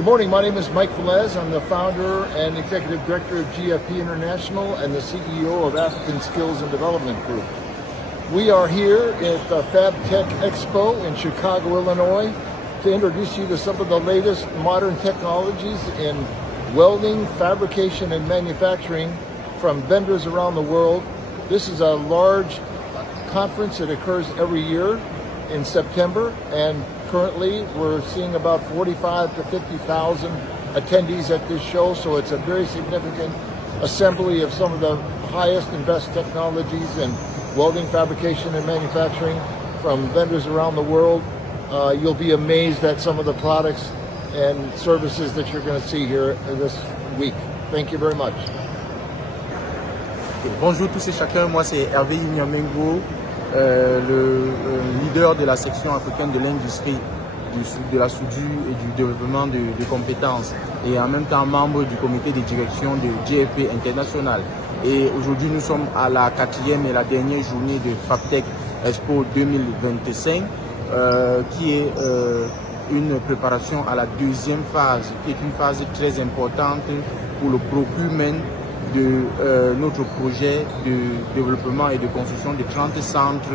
Good morning, my name is Mike Velez. I'm the founder and executive director of GFP International and the CEO of African Skills and Development Group. We are here at the FABTECH Expo in Chicago, Illinois to introduce you to some of the latest modern technologies in welding, fabrication, and manufacturing from vendors around the world. This is a large conference that occurs every year in September, and currently we're seeing about 45 to 50,000 attendees at this show, so it's a very significant assembly of some of the highest and best technologies in welding, fabrication, and manufacturing from vendors around the world. You'll be amazed at some of the products and services that you're going to see here this week. Thank you very much. Bonjour tous et chacun, moi c'est Hervé Inyamengo, le leader de la section africaine de l'industrie, de la soudure et du développement de compétences, et en même temps membre du comité de direction de GFP International. Et aujourd'hui nous sommes à la 4e et la dernière journée de FABTECH Expo 2025, qui est une préparation à la deuxième phase, qui est une phase très importante pour le procurement de notre projet de développement et de construction de 30 centres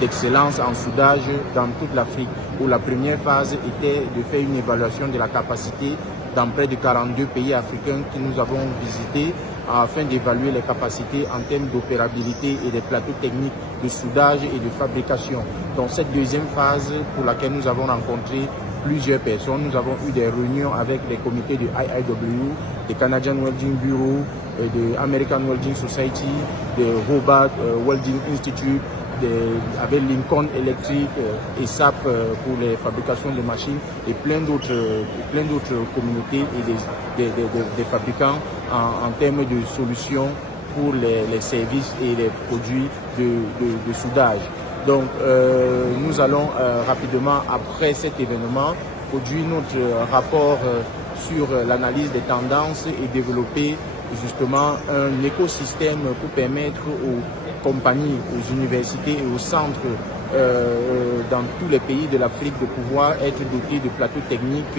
d'excellence en soudage dans toute l'Afrique, où la première phase était de faire une évaluation de la capacité dans près de 42 pays africains que nous avons visités afin d'évaluer les capacités en termes d'opérabilité et des plateaux techniques de soudage et de fabrication. Dans cette deuxième phase pour laquelle nous avons rencontré plusieurs personnes, nous avons eu des réunions avec les comités de IIW, de Canadian Welding Bureau, de American Welding Society, de Hobart Welding Institute, avec Lincoln Electric et SAP pour les fabrications de machines, et plein d'autres communautés et des fabricants en termes de solutions pour les services et les produits de soudage. Donc nous allons rapidement, après cet événement, produire notre rapport sur l'analyse des tendances et développer justement un écosystème pour permettre aux compagnies, aux universités et aux centres dans tous les pays de l'Afrique de pouvoir être dotés de plateaux techniques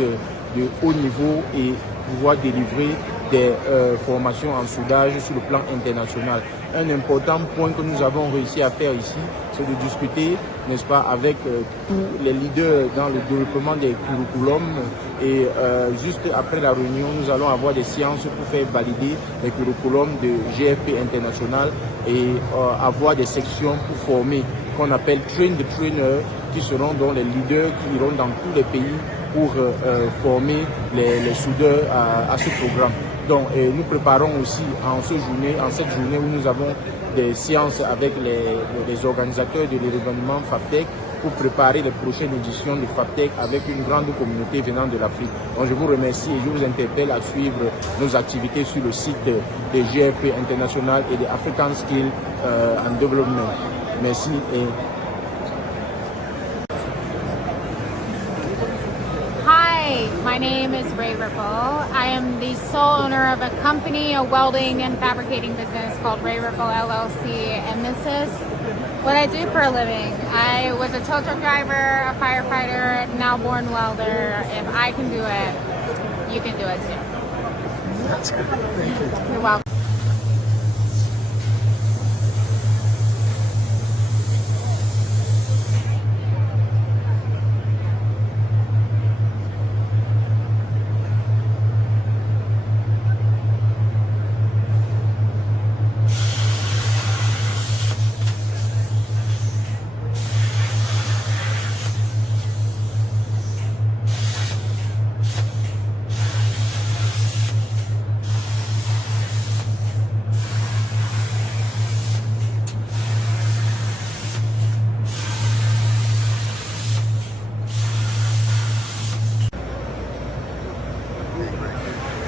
de haut niveau et pouvoir délivrer des formations en soudage sur le plan international. Un important point que nous avons réussi à faire ici, c'est de discuter, n'est-ce pas, avec tous les leaders dans le développement des curriculums, et juste après la réunion, nous allons avoir des séances pour faire valider les curriculums de GFP International et avoir des sections pour former, qu'on appelle Train the Trainer, qui seront donc les leaders qui iront dans tous les pays pour former les soudeurs à ce programme. Donc nous préparons aussi en cette journée où nous avons des séances avec les organisateurs de l'événement FABTECH pour préparer les prochaines éditions de FABTECH avec une grande communauté venant de l'Afrique. Donc je vous remercie et je vous interpelle à suivre nos activités sur le site de GFP International et de African Skills and Development. Merci. My name is Ray Ripple. I am the sole owner of a company, a welding and fabricating business called Ray Ripple LLC, and this is what I do for a living. I was a tow truck driver, a firefighter, now born welder. If I can do it, you can do it too. That's good. Thank you. You're welcome.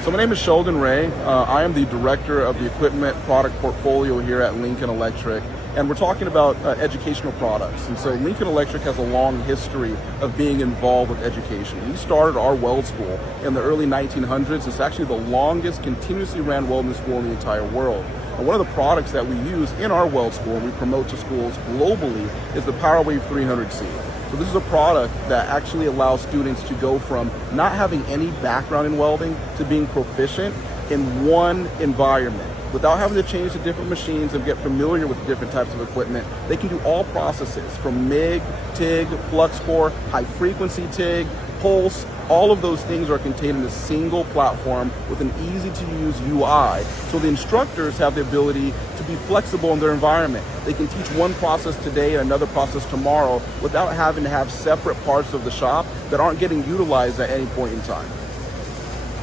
So my name is Sheldon Ray. I am the director of the equipment product portfolio here at Lincoln Electric, and we're talking about educational products. And so Lincoln Electric has a long history of being involved with education. We started our weld school in the early 1900s. It's actually the longest continuously ran welding school in the entire world. And one of the products that we use in our weld school and we promote to schools globally is the PowerWave 300C. So this is a product that actually allows students to go from not having any background in welding to being proficient in one environment. Without having to change to different machines and get familiar with different types of equipment, they can do all processes from MIG, TIG, flux core, high frequency TIG, pulse. All of those things are contained in a single platform with an easy to use UI. So the instructors have the ability to be flexible in their environment. They can teach one process today and another process tomorrow without having to have separate parts of the shop that aren't getting utilized at any point in time.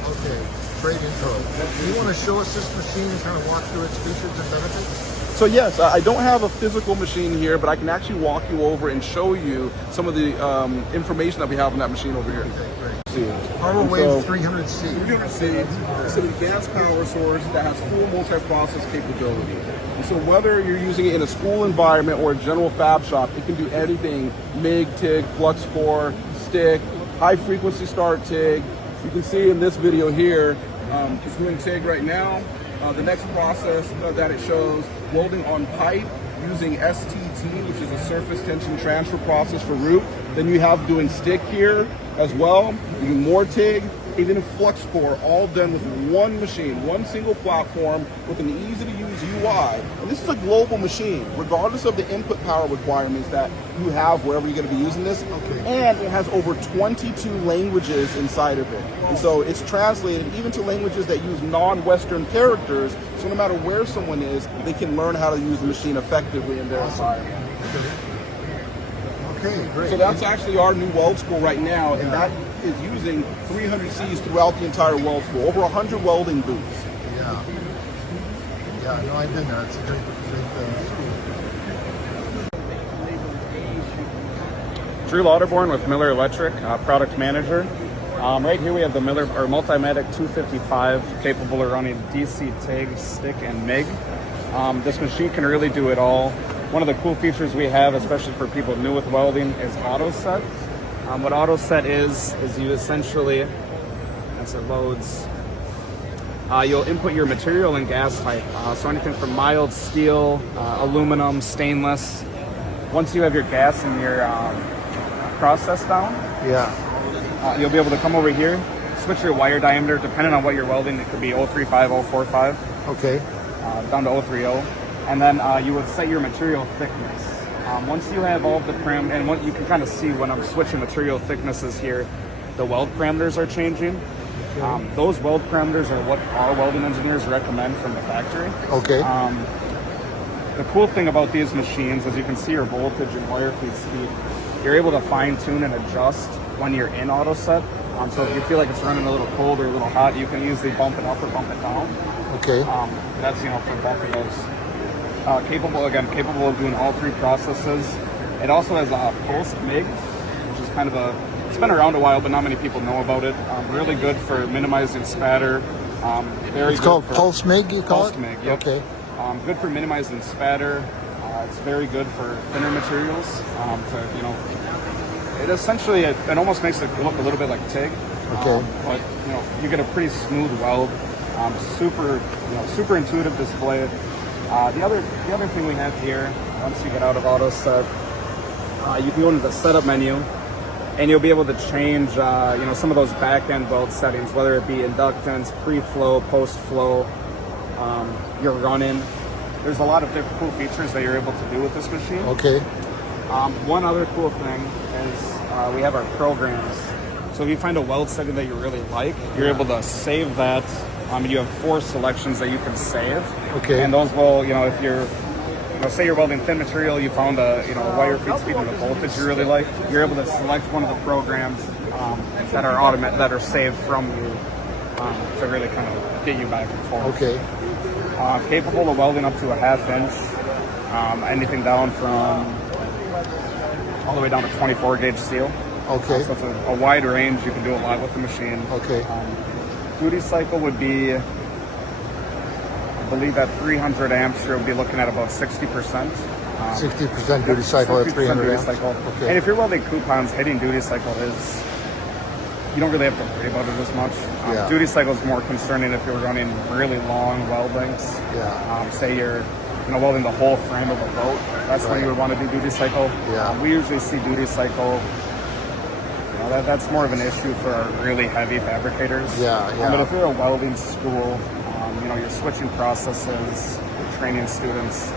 Okay, great intro. Do you want to show us this machine and kind of walk through its features and benefits? So yes, I don't have a physical machine here, but I can actually walk you over and show you some of the information that we have on that machine over here. Okay, great. Power Wave 300C. 300C is an advanced power source that has full multi-process capability. And so whether you're using it in a school environment or a general fab shop, it can do anything: MIG, TIG, flux core, stick, high frequency start TIG. You can see in this video here, it's doing TIG right now. The next process that it shows, welding on pipe using STT, which is a surface tension transfer process for root. Then you have doing stick here as well. You do more TIG, even a flux core, all done with one machine, one single platform with an easy to use UI. And this is a global machine, regardless of the input power requirements that you have wherever you're going to be using this. And it has over 22 languages inside of it. And so it's translated even to languages that use non-Western characters. So no matter where someone is, they can learn how to use the machine effectively in their environment. Okay, great. So that's actually our new weld school right now, and that is using 300Cs throughout the entire weld school. Over 100 welding booths. Yeah. Yeah, no, I've been there. It's a great school. Drew Lauderborn with Miller Electric, product manager. Right here we have the Miller or Multimatic 255, capable of running DC, TIG, stick, and MIG. This machine can really do it all. One of the cool features we have, especially for people new with welding, is auto set. What auto set is you essentially, as it loads, you'll input your material and gas type. So anything from mild steel, aluminum, stainless. Once you have your gas and your process down, you'll be able to come over here, switch your wire diameter depending on what you're welding. It could be 035, 045. Okay. Down to 030. And then you would set your material thickness. Once you have all of the and what you can kind of see when I'm switching material thicknesses here, the weld parameters are changing. Those weld parameters are what our welding engineers recommend from the factory. Okay. The cool thing about these machines is you can see your voltage and wire feed speed. You're able to fine tune and adjust when you're in auto set. So if you feel like it's running a little cold or a little hot, you can easily bump it up or bump it down. Okay. That's for both of those. Capable of doing all three processes. It also has a pulse MIG, which is kind of it's been around a while, but not many people know about it. Really good for minimizing spatter. It's called pulse MIG, you call it? Pulse MIG, yep. Okay. Good for minimizing spatter. It's very good for thinner materials. It essentially, it almost makes it look a little bit like TIG. Okay. But you get a pretty smooth weld. Super intuitive display. The other thing we have here, once you get out of auto set, you can go into the setup menu, and you'll be able to change, some of those back-end weld settings, whether it be inductance, pre-flow, post-flow, your run-in. There's a lot of different cool features that you're able to do with this machine. Okay. One other cool thing is we have our programs. So if you find a weld setting that you really like, you're able to save that. You have 4 selections that you can save. Okay. And those will, if you're, say you're welding thin material, you found a wire feed speed and a voltage you really like, you're able to select one of the programs that are saved from you to really kind of get you back and forth. Okay. Capable of welding up to a 1/2 inch, anything down from all the way down to 24 gauge steel. Okay. So it's a wide range. You can do a lot with the machine. Okay. Duty cycle would be, I believe at 300 amps, you'll be looking at about 60%. 60% duty cycle at 300 duty amps. cycle. Okay. And if you're welding coupons, hitting duty cycle you don't really have to worry about it as much. Duty cycle is more concerning if you're running really long weld lengths. Yeah. Say you're welding the whole frame of a boat, that's when you would want to do duty cycle. Yeah. We usually see duty cycle. That's more of an issue for our really heavy fabricators. Yeah. But if you're a welding school, you're switching processes, you're training students,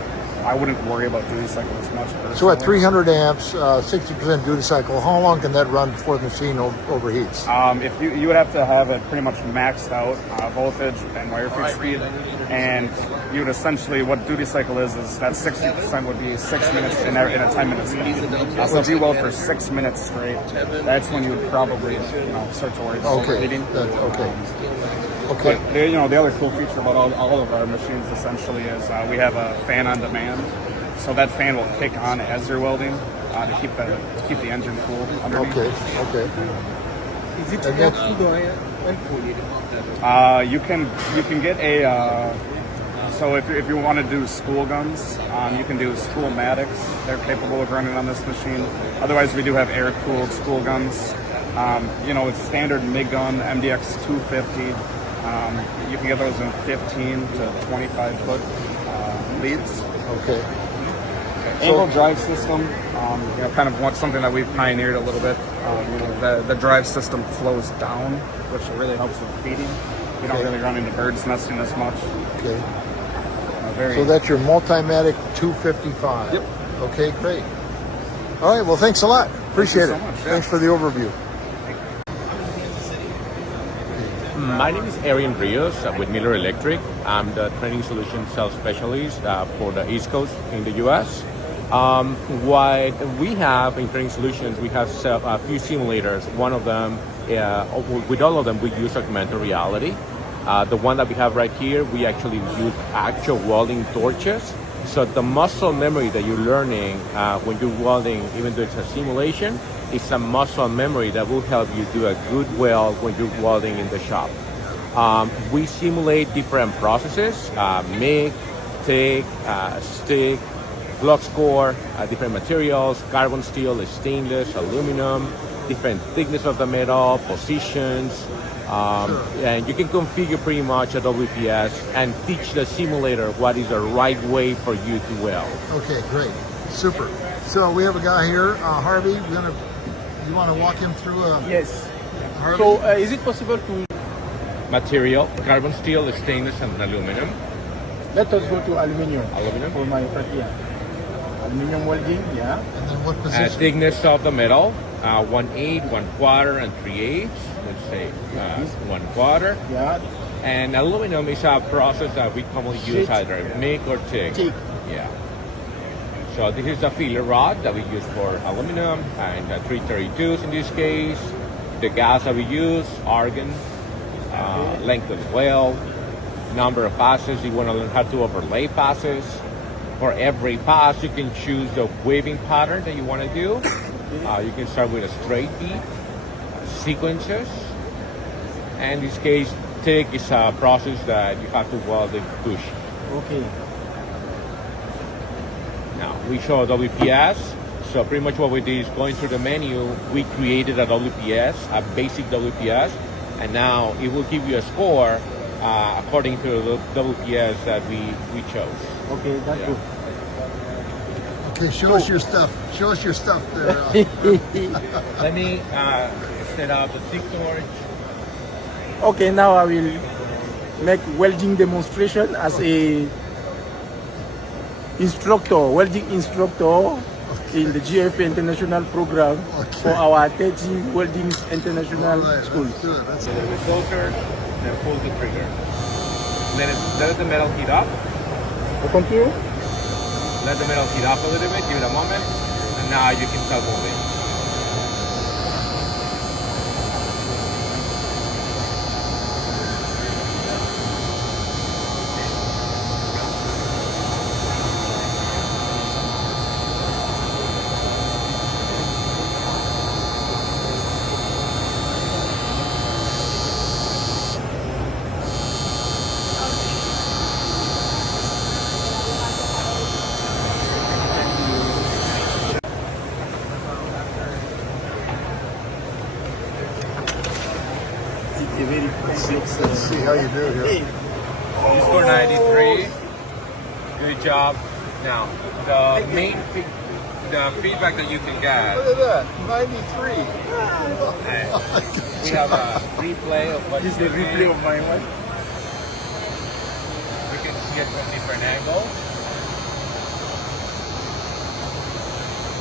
I wouldn't worry about duty cycle as much. Personally. So at 300 amps, 60% duty cycle, how long can that run before the machine overheats? If you would have to have it pretty much maxed out voltage and wire feed speed, and you would essentially, what duty cycle is that 60% would be 6 minutes in a 10-minute span. So if you weld for 6 minutes straight, that's when you would probably start to worry about overheating. Okay. But the other cool feature about all of our machines essentially is we have a fan on demand, so that fan will kick on as you're welding to keep the engine cool underneath. Okay. Is it You can get a so if you want to do spool guns, you can do spool-matics. They're capable of running on this machine. Otherwise, we do have air-cooled spool guns. It's standard MIG gun, MDX 250. You can get those in 15 to 25 foot leads. Okay. Angle drive system, kind of something that we've pioneered a little bit. The drive system flows down, which really helps with feeding. You don't really run into birds nesting as much. Okay. So that's your Multimatic 255. Yep. Okay, great. All right, well, thanks a lot. Appreciate so it. much, yeah. Thanks for the overview. My name is Arian Rios with Miller Electric. I'm the training solution sales specialist for the East Coast in the U.S. What we have in training solutions, we have a few simulators. One of them, with all of them, we use augmented reality. The one that we have right here, we actually use actual welding torches. So the muscle memory that you're learning when you're welding, even though it's a simulation, it's a muscle memory that will help you do a good weld when you're welding in the shop. We simulate different processes, MIG, TIG, stick, flux core, different materials, carbon steel, stainless, aluminum, different thickness of the metal, positions, and you can configure pretty much a WPS and teach the simulator what is the right way for you to weld. Okay, great. Super. So we have a guy here, Harvey. You want to walk him through? Yes. Harvey? So is it possible to... Material, carbon steel, stainless, and aluminum. Let us go to aluminum. Aluminum. For my part here. Aluminum welding, yeah. And then what position? Thickness of the metal, 1/8, 1/4, and 3/8. Let's say 1/4. Yeah. And aluminum is a process that we commonly use either MIG or TIG. TIG. Yeah. So this is a filler rod that we use for aluminum, and 332s in this case. The gas that we use, argon. Length of the weld, number of passes. You want to learn how to overlay passes. For every pass, you can choose the waving pattern that you want to do. You can start with a straight beat, sequences. And in this case, TIG is a process that you have to weld and push. Okay. Now, we show a WPS. So pretty much what we did is going through the menu, we created a WPS, a basic WPS. And now it will give you a score according to the WPS that we chose. Okay, that's good. Okay, show us your stuff. Show us your stuff there. Let me set up the TIG torch. Okay, now I will make welding demonstration as a welding instructor in the GF International program for our 30 Welding International School. That's A little bit closer, then pull the trigger. Let the metal heat up. Continue. Let the metal heat up a little bit, give it a moment, and now you can start moving. Let's see how you do here. You score 93. Good job. Now, the main the feedback that you can get. Look at that, 93. We have a replay of what This is the replay of my one. We can see it from different angles.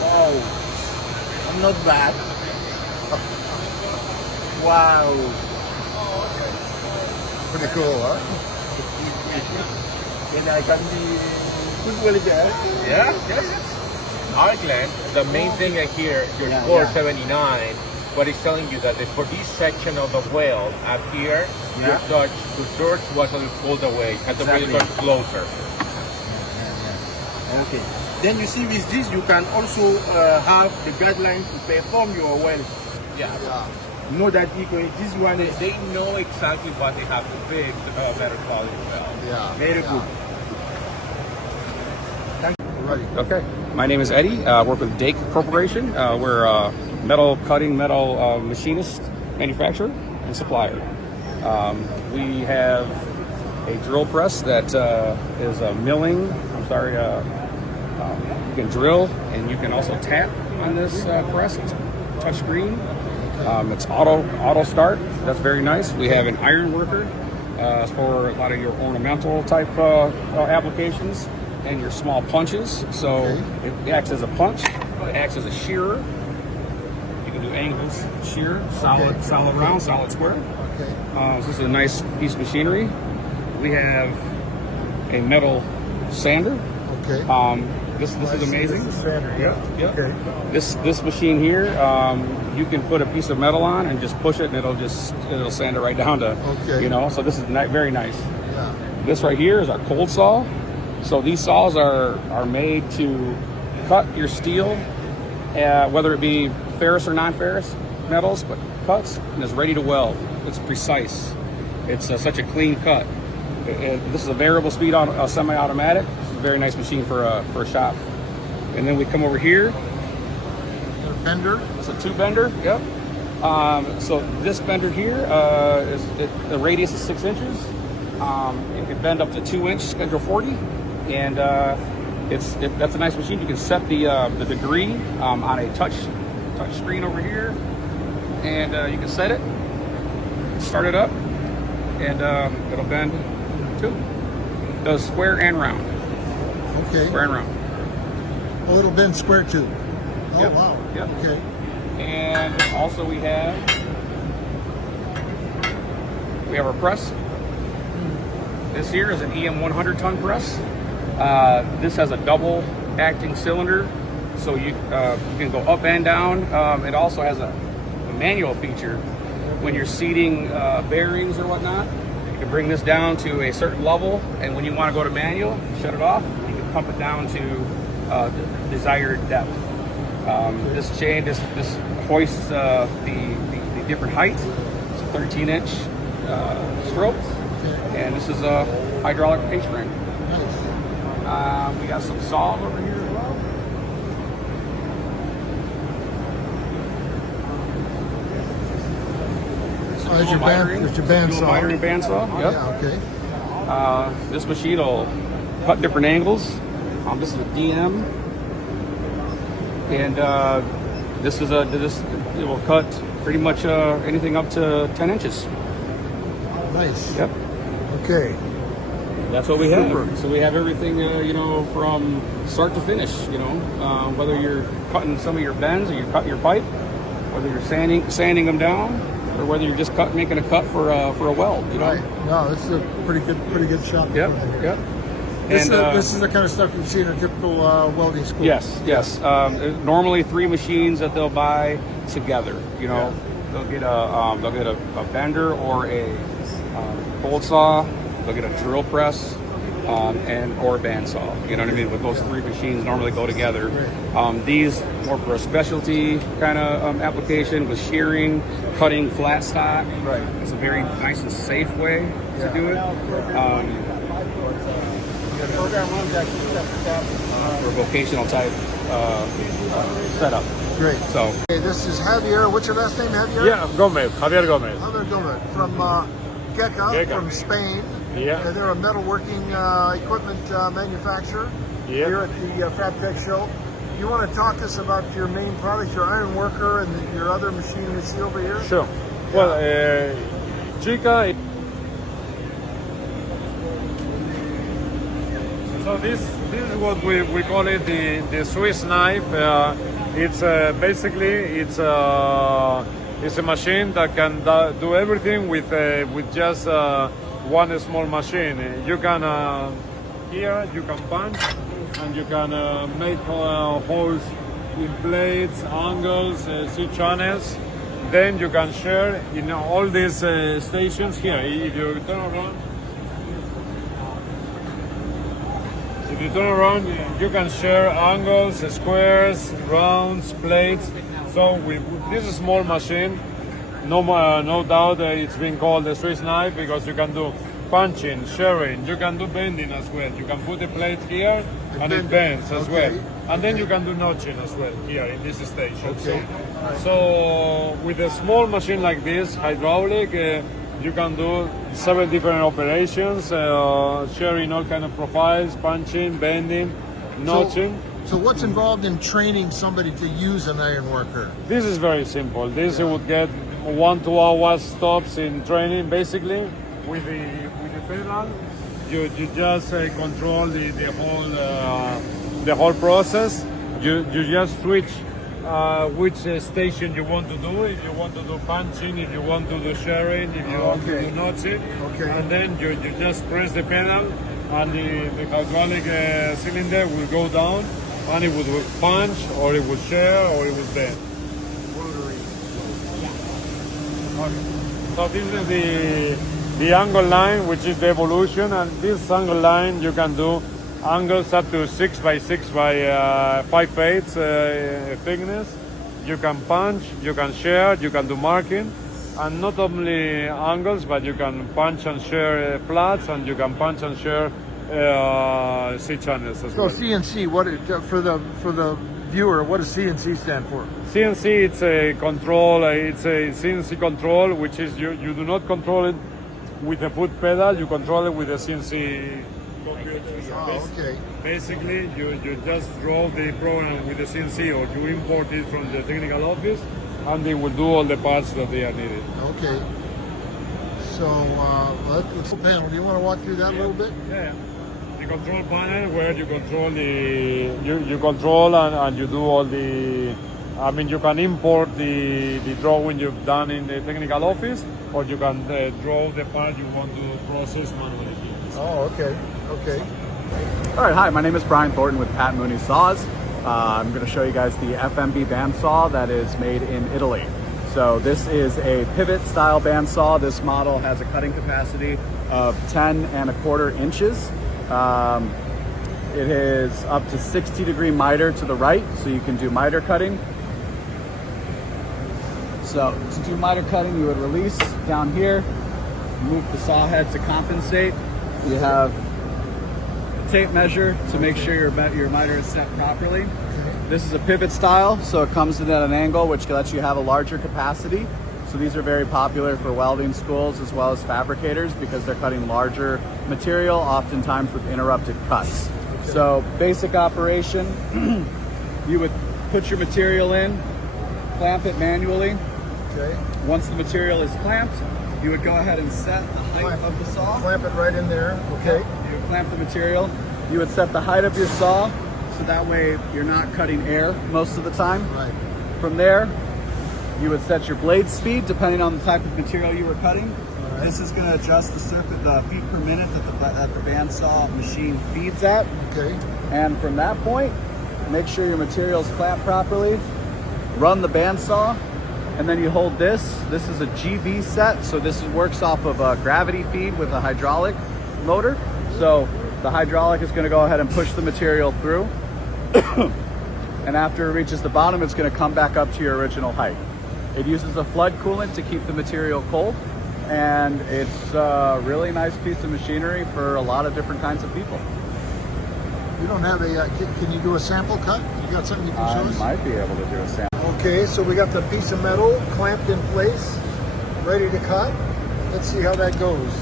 Wow. I'm not bad. Wow. Pretty cool, huh? And I can be football again. Yeah, yes. Alright, Glenn, the main thing I hear, your Yeah, score yeah. 79, what it's telling you that for this section of the weld up here, your Yeah. touch was a little pulled away. You had to really Exactly. touch closer. Okay. Then you see with this, you can also have the guideline to perform your weld. Yeah. Know that this one is They know exactly what they have to fix to have a better quality weld. Yeah. very good. Ready. Okay. My name is Eddie. I work with Dake Corporation. We're a metal cutting, metal machinist, manufacturer, and supplier. We have a drill press that is milling. You can drill and you can also tap on this press. It's touch screen. It's auto start. That's very nice. We have an iron worker for a lot of your ornamental type applications and your small punches. So it acts as a punch. It acts as a shearer. You can do angles, shear, solid round, solid square. Okay. This is a nice piece of machinery. We have a metal sander. Okay. This is amazing. This is standard. Yeah. Okay. This machine here, you can put a piece of metal on and just push it, and it'll sand it right down to, So this is very nice. Yeah. This right here is our cold saw. So these saws are made to cut your steel, whether it be ferrous or non-ferrous metals, but cuts and it's ready to weld. It's precise. It's such a clean cut. This is a variable speed semi-automatic. It's a very nice machine for a shop. And then we come over here. Bender. It's a two bender. Yep. So this bender here the radius is 6 inches. It can bend up to 2 inch schedule 40, and that's a nice machine. You can set the degree on a touch screen over here, and you can set it, start it up, and it'll bend too. Does square and round. Okay. Square and round. Oh, it'll bend square too. Oh, Yep. wow. Yep. Okay. And also we have our press. This here is an EM 100 ton press. This has a double acting cylinder, so you can go up and down. It also has a manual feature when you're seating bearings or whatnot. You can bring this down to a certain level, and when you want to go to manual, shut it off. You can pump it down to the desired depth. This hoists the different height. It's a 13-inch stroke, and this is a hydraulic H-ring. We got some saws over here as well. Oh, there's your bandsaw. Mitering bandsaw. Oh, Yep. yeah, okay. This machine will cut different angles. This is a DM, and it will cut pretty much anything up to 10 inches. Nice. Yep. Okay. That's what we have. Super. So we have everything, from start to finish. Whether you're cutting some of your bends or you're cutting your pipe, whether you're sanding them down, or whether you're just making a cut for a weld. Right. No, this is a pretty good shop. Yep. Yep. This is the kind of stuff you see in a typical welding school. Yes. Normally 3 machines that they'll buy together. They'll get a bender or a cold saw. They'll get a drill press or a bandsaw. You know what I mean? But those 3 machines normally go together. These more for a specialty kind of application with shearing, cutting flat stock. Right. It's a very nice and safe way to do it. For a vocational type setup. Great. So Okay, this is Javier. What's your last name, Javier? Yeah, Gomez, Javier Gomez. Javier Gomez from Geca, Geca. from Spain. Yeah. And they're a metalworking equipment manufacturer Yeah. here at the FABTECH show. You want to talk to us about your main products, your iron worker and your other machine we see over here? Sure. Well, Chica. So this is what we call it the Swiss knife. It's basically it's a machine that can do everything with just one small machine. You can here you can punch and you can make holes in plates, angles, see channels. Then you can share in all these stations here. If you turn around. If you turn around, you can share angles, squares, rounds, plates. So with this small machine, no doubt it's been called the Swiss knife because you can do punching, sharing, you can do bending as well. You can put the plate here and it bends as well. And then you can do notching as well here in this station. Okay. So with a small machine like this, hydraulic, you can do 7 different operations, sharing all kind of profiles, punching, bending, notching. So what's involved in training somebody to use an iron worker? This is very simple. This would get 1-2 hours stops in training. Basically, with the pedal, you just control the whole process. You just switch which station you want to do. If you want to do punching, if you want to do sharing, if you want to do notching, and then you just press the pedal, and the hydraulic cylinder will go down, and it would punch, or it would share, or it would bend. So this is the angle line, which is the evolution, and this angle line you can do angles up to 6 by 6 by 5/8 thickness. You can punch, you can share, you can do marking, and not only angles, but you can punch and share flats, and you can punch and share C channels as well. So CNC, for the viewer, what does CNC stand for? CNC, it's a control. It's a CNC control, which is you do not control it with a foot pedal. You control it with a CNC computer. Oh, okay. Basically, you just draw the program with the CNC, or you import it from the technical office, and they will do all the parts that they are needed. Okay. So let's panel. Do you want to walk through that a little bit? Yeah. The control panel where you control you control and you do all the. I mean, you can import the drawing you've done in the technical office, or you can draw the part you want to process manually. Oh, okay. Okay. All right, hi, my name is Brian Thornton with Pat Mooney Saws. I'm going to show you guys the FMB bandsaw that is made in Italy. So this is a pivot style bandsaw. This model has a cutting capacity of 10¼ inches. It is up to 60-degree miter to the right, so you can do miter cutting. So to do miter cutting, you would release down here, move the saw head to compensate. You have a tape measure to make sure your miter is set properly. This is a pivot style, so it comes in at an angle which lets you have a larger capacity. So these are very popular for welding schools as well as fabricators because they're cutting larger material, oftentimes with interrupted cuts. So basic operation, you would put your material in, clamp it manually. Okay. Once the material is clamped, you would go ahead and set the height of the saw. Clamp it right in there. Okay. You would clamp the material. You would set the height of your saw, so that way you're not cutting air most of the time. Right. From there, you would set your blade speed depending on the type of material you were cutting. Right. This is going to adjust the feet per minute that the bandsaw machine feeds at. Okay. And from that point, make sure your material's clamped properly. Run the bandsaw, and then you hold this. This is a GB set, so this works off of a gravity feed with a hydraulic motor. So the hydraulic is going to go ahead and push the material through. And after it reaches the bottom, it's going to come back up to your original height. It uses a flood coolant to keep the material cold, and it's a really nice piece of machinery for a lot of different kinds of people. You don't have a, can you do a sample cut? You got something you can show us? I might be able to do a sample. Okay, so we got the piece of metal clamped in place, ready to cut. Let's see how that goes.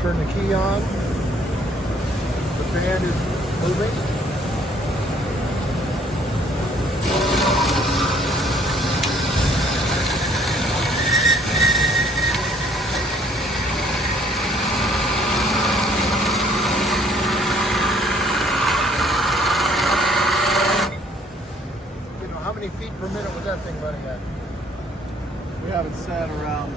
turn the key on. The fan is moving. How many feet per minute was that thing running at? We have it set around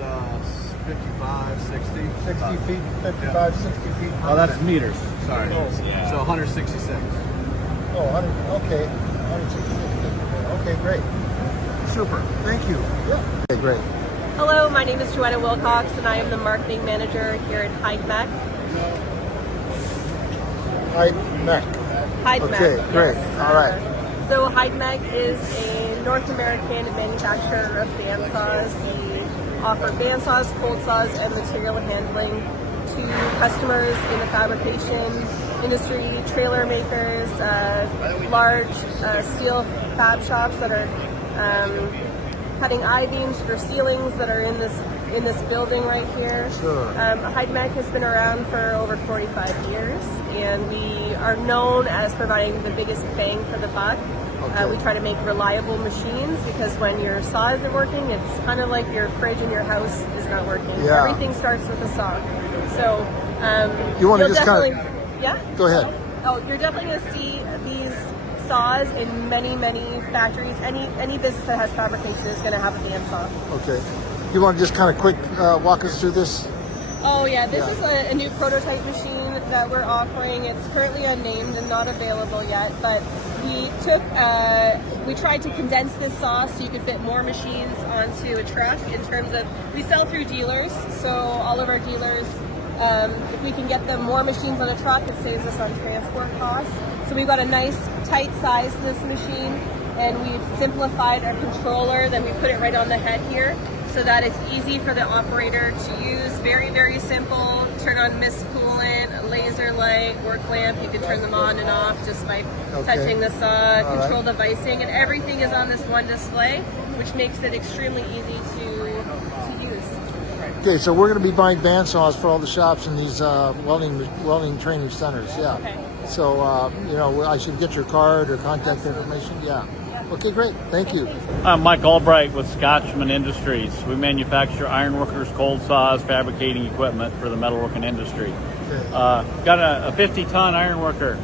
55, 60. 60 feet, 55, 60 feet per Oh, that's minute. meters. Sorry. So 166. Oh, 100, okay. 166. Okay, great. Super. Thank you. Yeah. Okay, great. Hello, my name is Joanna Wilcox and I am the marketing manager here at HideMech. HideMech. HideMech. Okay, great. Yes. All right. So HideMech is a North American manufacturer of bandsaws. We offer bandsaws, cold saws, and material handling to customers in the fabrication industry, trailer makers, large steel fab shops that are cutting I-beams for ceilings that are in this building right here. Sure. HideMech has been around for over 45 years, and we are known as providing the biggest bang for the buck. Okay. We try to make reliable machines because when your saw isn't working, it's kind of like your fridge in your house is not working. Yeah. Everything starts with a saw. So You want to you'll just kind definitely, yeah? Go ahead. Oh, you're definitely going to see these saws in many, many factories. Any business that has fabrication is going to have a bandsaw. Okay. You want to just kind of quick walk us through this? Oh yeah, this is a new prototype machine that we're offering. It's currently unnamed and not available yet, but we tried to condense this saw so you could fit more machines onto a truck in terms of, we sell through dealers, so all of our dealers, if we can get them more machines on a truck, it saves us on transport costs. So we've got a nice tight size to this machine, and we've simplified our controller, then we put it right on the head here, so that it's easy for the operator to use. Very, very simple. Turn on mist coolant, laser light, work lamp. You can turn them on and off just by touching the saw, control the vicing, and everything is on this one display, which makes it extremely easy to use. Okay, so we're going to be buying bandsaws for all the shops in these welding training centers. Yeah. Okay. So I should get your card or contact information. Yeah. Okay, great. Thank you. I'm Mike Albright with Scotchman Industries. We manufacture ironworkers, cold saws, fabricating equipment for the metalworking industry. Okay. Got a 50-ton ironworker.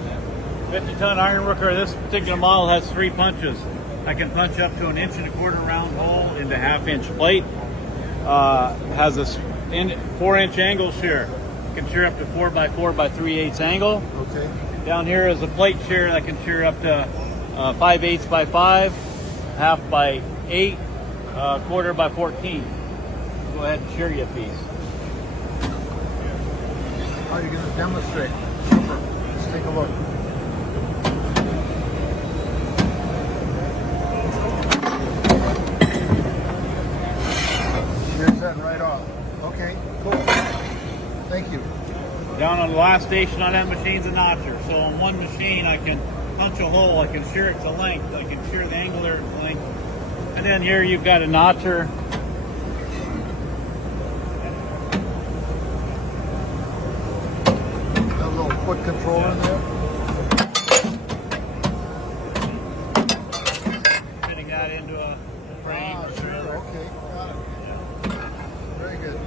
50-ton ironworker. This particular model has 3 punches. I can punch up to 1.25 inch round hole into 1/2 inch plate. Has a 4-inch angle shear. Can shear up to 4x4 by 3/8 angle. Okay. Down here is a plate shear that can shear up to 5/8 by 5, 1/2 by 8, 1/4 by 14. Go ahead and shear you a piece. How are you going to demonstrate? Super. Let's take a look. Shears that right off. Okay, cool. Thank you. Down on the last station on that machine's a notcher. So on one machine I can punch a hole, I can shear it to length, I can shear the angular length. And then here you've got a notcher. Got a little foot controller in there. Fitting that into a frame. Sure. Okay. Got it. Very good.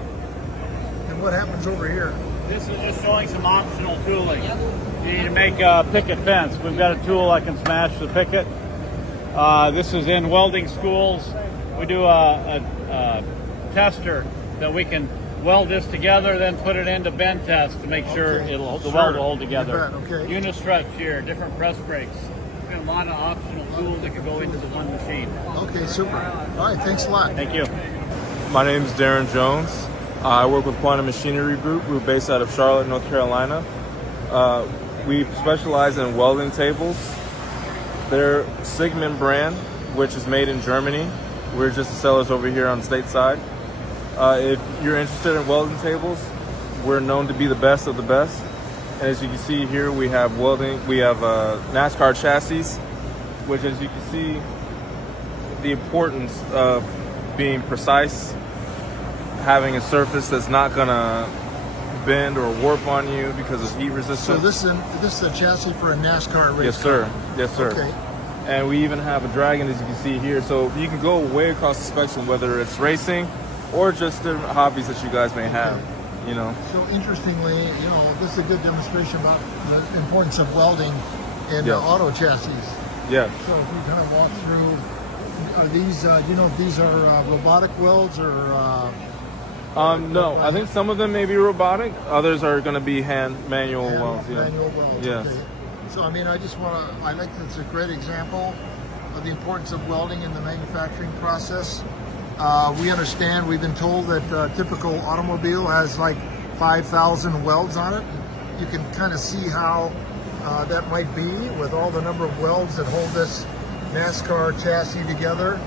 And what happens over here? This is just showing some optional tooling. You need to make a picket fence. We've got a tool that can smash the picket. This is in welding schools. We do a tester that we can weld this together, then put it into bend test to make sure the weld will hold together. You bet, okay. Unistrut here, different press brakes. We've got a lot of optional tools that can go into the one machine. Okay, super. All right, thanks a lot. Thank you. My name is Darren Jones. I work with Quantum Machinery Group. We're based out of Charlotte, North Carolina. We specialize in welding tables. They're Sigmund brand, which is made in Germany. We're just the sellers over here on stateside. If you're interested in welding tables, we're known to be the best of the best. And as you can see here, we have welding. We have NASCAR chassis, which, as you can see, the importance of being precise, having a surface that's not gonna bend or warp on you because it's heat resistant. So this is a chassis for a NASCAR race. Yes, sir. Yes, sir. Okay. And we even have a Dragon, as you can see here. So you can go way across the spectrum, whether it's racing or just different hobbies that you guys may have. Okay. You know. So interestingly, this is a good demonstration about the importance of welding in Yes. auto chassis. Yes. So if we kind of walk through, are these, if these are robotic welds or? No, I think some of them may be robotic. Others are going to be manual welds. Yeah. Manual welds. Yes. Okay. So I mean, I think it's a great example of the importance of welding in the manufacturing process. We understand, we've been told that a typical automobile has like 5,000 welds on it. You can kind of see how that might be with all the number of welds that hold this NASCAR chassis together.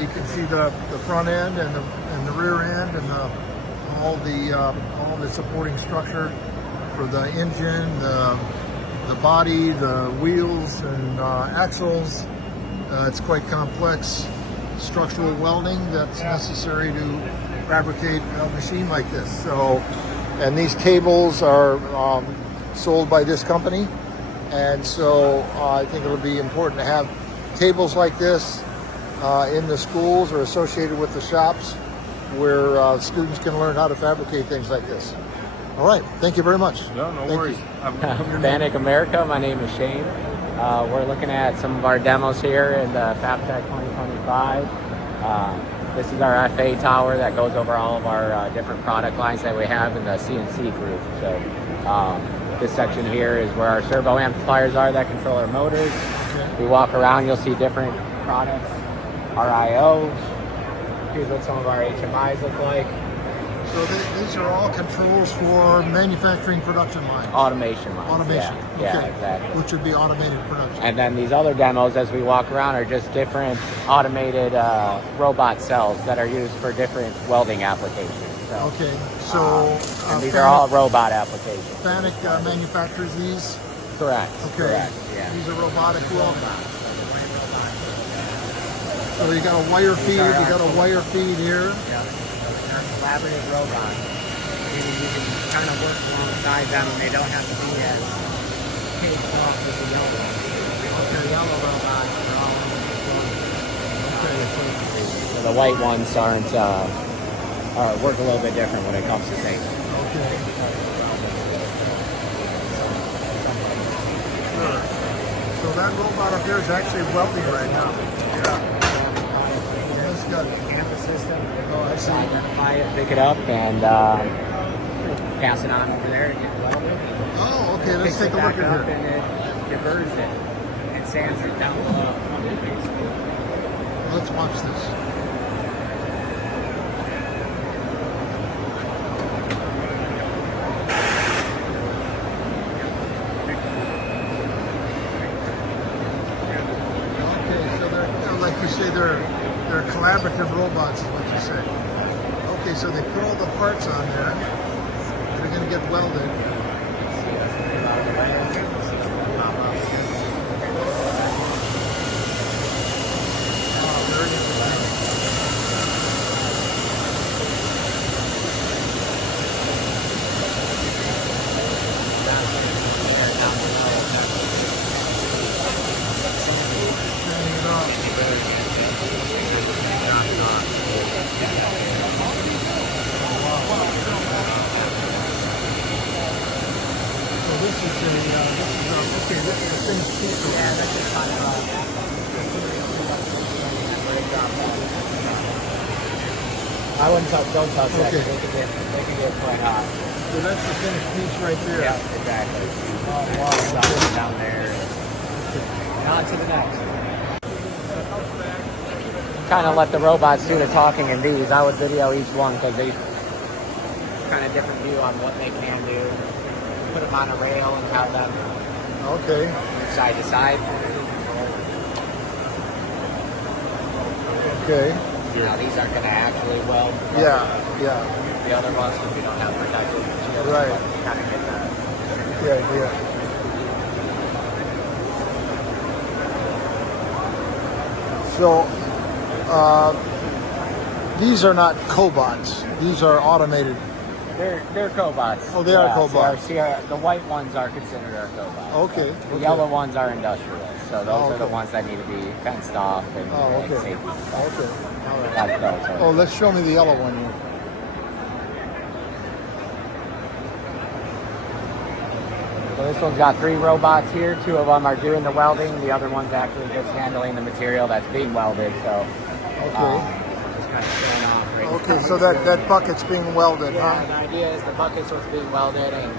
You can see the front end and the rear end and all the supporting structure for the engine, the body, the wheels and axles. It's quite complex structural welding that's necessary to fabricate a machine like this. So, and these tables are sold by this company, and so I think it'll be important to have tables like this in the schools or associated with the shops where students can learn how to fabricate things like this. All right, thank you very much. No Thank worries. you. FABTECH America, my name is Shane. We're looking at some of our demos here in the FABTECH 2025. This is our FA tower that goes over all of our different product lines that we have in the CNC group. So this section here is where our servo amplifiers are that control our motors. Okay. If you walk around, you'll see different products, our IOs. Here's what some of our HMIs look like. So these are all controls for manufacturing production lines. Automation lines. Automation. Yeah, Okay. exactly. Which would be automated production. And then these other demos as we walk around are just different automated robot cells that are used for different welding applications. So, Okay. So and these are all robot applications. FABTECH manufactures these. Correct. Okay. Correct. Yeah. These are robotic weld. So you got a wire feed. You got a wire feed here. Yeah. They're collaborative robots. Meaning you can kind of work alongside them and they don't have to be as caged off with the yellow. Okay. Yellow robots are all on the front. Okay. So the white ones work a little bit different when it comes to safety. Okay. Sure. So that robot up there is actually welding right now. Yeah. That's good. Camera system. Oh, I see. Identify it, pick it up, and pass it on over there and get welded. Oh, okay. Let's Picks take a it look back at up here. and it diverts it and sands it down below. Let's watch this. Okay, so they're, like you say, they're collaborative robots, is what you say. Okay, so they put all the parts on there. They're going to get welded. Oh, very interesting. Turning it off. So this is okay, this is a finished piece. Yeah, that's just kind of I wouldn't touch, don't touch that. Okay. They can get quite hot. So that's the finished piece right there. Yeah, exactly. Oh, wow. Down there. On to the next. Kind of let the robots do the talking in these. I would video each one because they kind of different view on what they can do. Put them on a rail and have them Okay. side to side. Okay. You know, these aren't going to actually weld. Yeah, yeah. The other ones, because we don't have protective shields. Right. Kind of get that. Good idea. So, these are not cobots. These are automated They're cobots. Oh, they are cobots. The white ones are considered our cobots. Okay. The yellow ones are industrialists. So those are the ones that need to be fenced off and okay. safety. Okay. All right. That's those. Oh, let's show me the yellow one here. So this one's got 3 robots here. 2 of them are doing the welding. The other one's actually just handling the material that's being welded. So, okay. Just kind of showing off right Okay, now. so that bucket's being welded, Yeah, huh? the idea is the bucket's what's being welded, and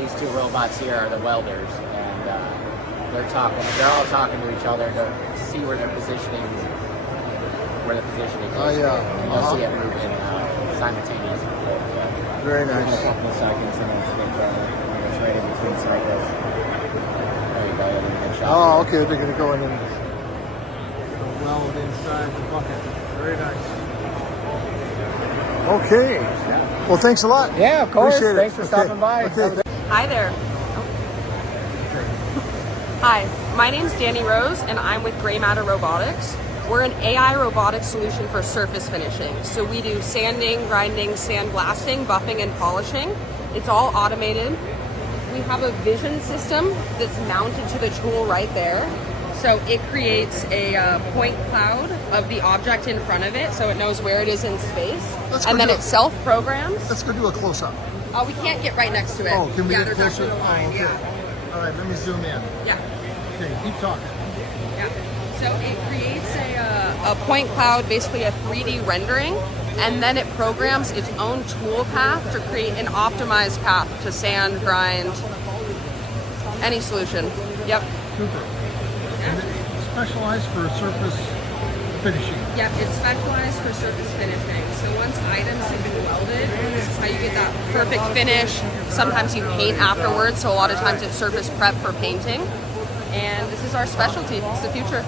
these 2 robots here are the welders, and they're all talking to each other to see where their positioning is. Oh, yeah. And you'll see it moving simultaneously. Very In a nice. couple of seconds, and it's right in between cycles. There you go. You'll get a good shot. Oh, okay. They're going to go in and weld inside the bucket. Very nice. Okay. Well, thanks a lot. Yeah, of course. Appreciate it. Thanks for stopping by. Okay. Hi there. Hi, my name's Danny Rose and I'm with Gray Matter Robotics. We're an AI robotic solution for surface finishing. So we do sanding, grinding, sandblasting, buffing, and polishing. It's all automated. We have a vision system that's mounted to the tool right there. So it creates a point cloud of the object in front of it, so it knows where it is in space. And then it self-programs. Let's go do a close-up. We can't get right next to it. Oh, can we get there's closer? actually a line, okay. yeah. All right, let me zoom in. Yeah. Okay, keep talking. Yeah. So it creates a point cloud, basically a 3D rendering, and then it programs its own tool path to create an optimized path to sand, grind, any solution. Yep. Super. And it's specialized for surface finishing. Yep, it's specialized for surface finishing. So once items have been welded, this is how you get that perfect finish. Sometimes you paint afterwards, so a lot of times it's surface prep for painting. And this is our specialty. It's the future.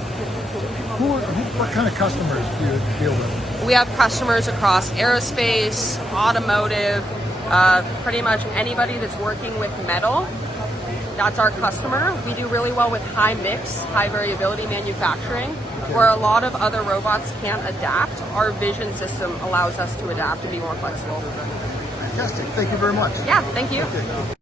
What kind of customers do you deal with? We have customers across aerospace, automotive, pretty much anybody that's working with metal. That's our customer. We do really well with high mix, high variability manufacturing, where a lot of other robots can't adapt. Our vision system allows us to adapt and be more flexible. Fantastic. Thank you very much. Yeah, thank you. Okay.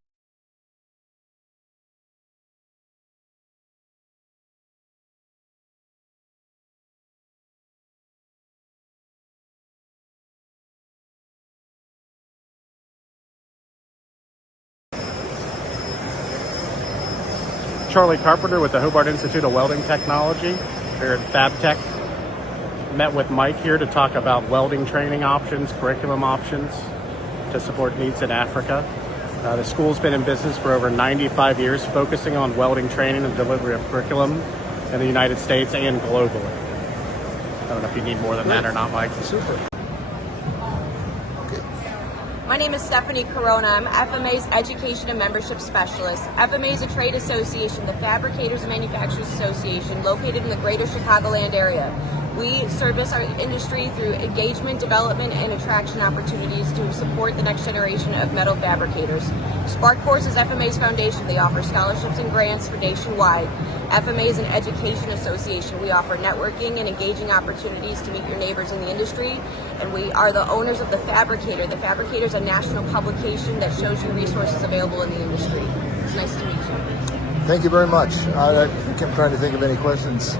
Charlie Carpenter with the Hobart Institute of Welding Technology here at FABTECH. Met with Mike here to talk about welding training options, curriculum options to support needs in Africa. The school's been in business for over 95 years, focusing on welding training and delivery of curriculum in the United States and globally. I don't know if you need more than that or not, Mike. Super. My name is Stephanie Corona. I'm FMA's Education and Membership Specialist. FMA is a trade association, the Fabricators and Manufacturers Association, located in the greater Chicagoland area. We service our industry through engagement, development, and attraction opportunities to support the next generation of metal fabricators. SparkForce is FMA's foundation. They offer scholarships and grants for nationwide. FMA is an education association. We offer networking and engaging opportunities to meet your neighbors in the industry. And we are the owners of The Fabricator. The Fabricator is a national publication that shows you resources available in the industry. It's nice to meet you. Thank you very much. I think I'm trying to think of any questions.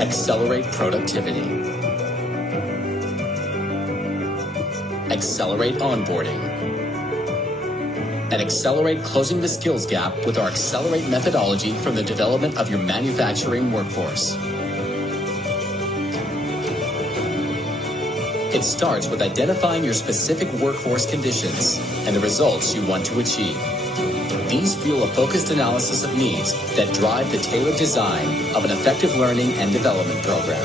Accelerate productivity. Accelerate onboarding. And accelerate closing the skills gap with our Accelerate methodology from the development of your manufacturing workforce. It starts with identifying your specific workforce conditions and the results you want to achieve. These fuel a focused analysis of needs that drive the tailored design of an effective learning and development program.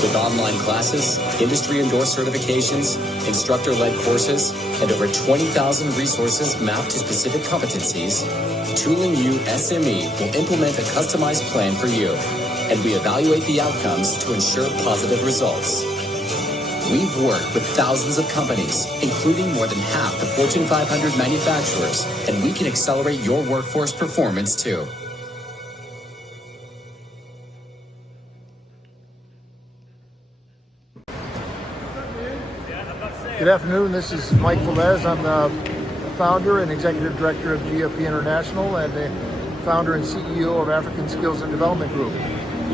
With online classes, industry-endorsed certifications, instructor-led courses, and over 20,000 resources mapped to specific competencies, Tooling U SME will implement a customized plan for you, and we evaluate the outcomes to ensure positive results. We've worked with thousands of companies, including more than half the Fortune 500 manufacturers, and we can accelerate your workforce performance too. Good afternoon, this is Mike Velez. I'm the founder and executive director of GFP International and the founder and CEO of African Skills and Development Group.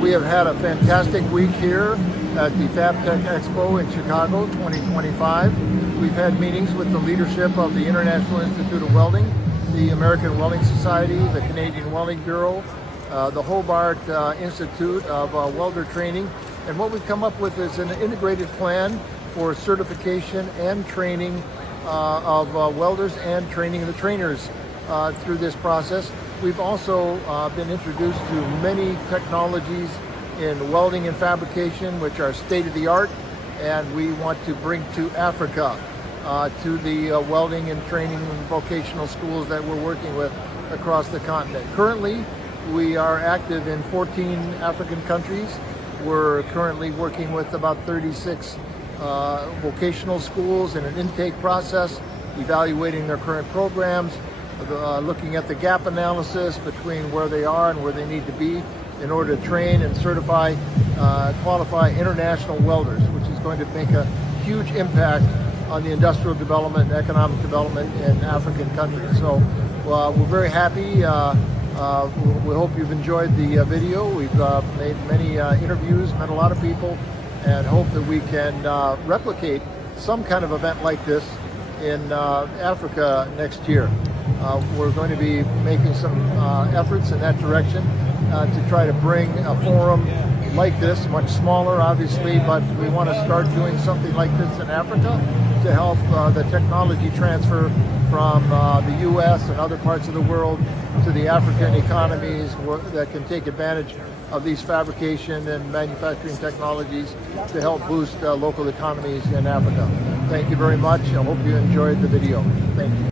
We have had a fantastic week here at the FABTECH Expo in Chicago 2025. We've had meetings with the leadership of the International Institute of Welding, the American Welding Society, the Canadian Welding Bureau, the Hobart Institute of Welder Training. And what we've come up with is an integrated plan for certification and training of welders and training the trainers through this process. We've also been introduced to many technologies in welding and fabrication, which are state-of-the-art, and we want to bring to Africa, to the welding and training vocational schools that we're working with across the continent. Currently, we are active in 14 African countries. We're currently working with about 36 vocational schools in an intake process, evaluating their current programs, looking at the gap analysis between where they are and where they need to be in order to train and certify, qualify international welders, which is going to make a huge impact on the industrial development and economic development in African countries. So we're very happy. We hope you've enjoyed the video. We've made many interviews, met a lot of people, and hope that we can replicate some kind of event like this in Africa next year. We're going to be making some efforts in that direction to try to bring a forum like this, much smaller obviously, but we want to start doing something like this in Africa to help the technology transfer from the US and other parts of the world to the African economies that can take advantage of these fabrication and manufacturing technologies to help boost local economies in Africa. Thank you very much. I hope you enjoyed the video. Thank you.